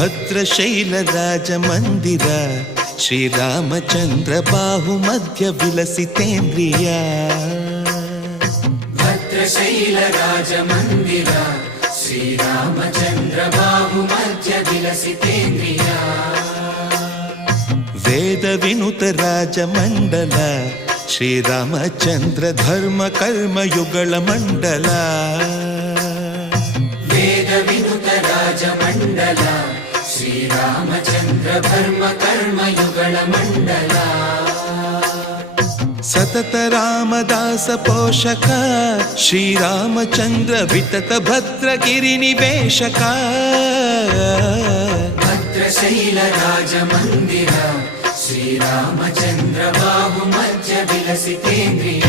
ಭದ್ರಶೈಲ ರಾಜ ಮಂದಿರ ಶ್ರೀರಾಮಚಂದ್ರ ಬಾಹು ಮಧ್ಯ ವಿಲಸಿತೇಂದ್ರಿಯ ಭದ್ರಶೈಲ ರಾಜ ಮಂದಿರ ಶ್ರೀರಾಮಚಂದ್ರ ಬಾಹು ಮಧ್ಯ ವಿಲಸಿತೇಂದ್ರಿಯ ವೇದ ವಿನುತ ರಾಜ ಮಂಡಲ ಶ್ರೀರಾಮಚಂದ್ರ ಧರ್ಮ ಕರ್ಮಯುಗಳ ಮಂಡಲ ವೇದ ವಿನುತ ರಾಜ ಮಂಡಲ ಶ್ರೀರಾಮಚಂದ್ರ ಧರ್ಮ ಕರ್ಮಯುಗಳ ಮಂಡಲ ಸತತ ರಾಮದಾಸ ಪೋಷಕ ಶ್ರೀರಾಮಚಂದ್ರ ವಿತತ ಭದ್ರಗಿರಿ ನಿವೇಶಕ ಭದ್ರಶೈಲ ರಾಜ ಮಂದಿರ ಶ್ರೀರಾಮಚಂದ್ರ ಬಾಹು ಮಧ್ಯ ವಿಲಸಿತೇಂದ್ರಿಯ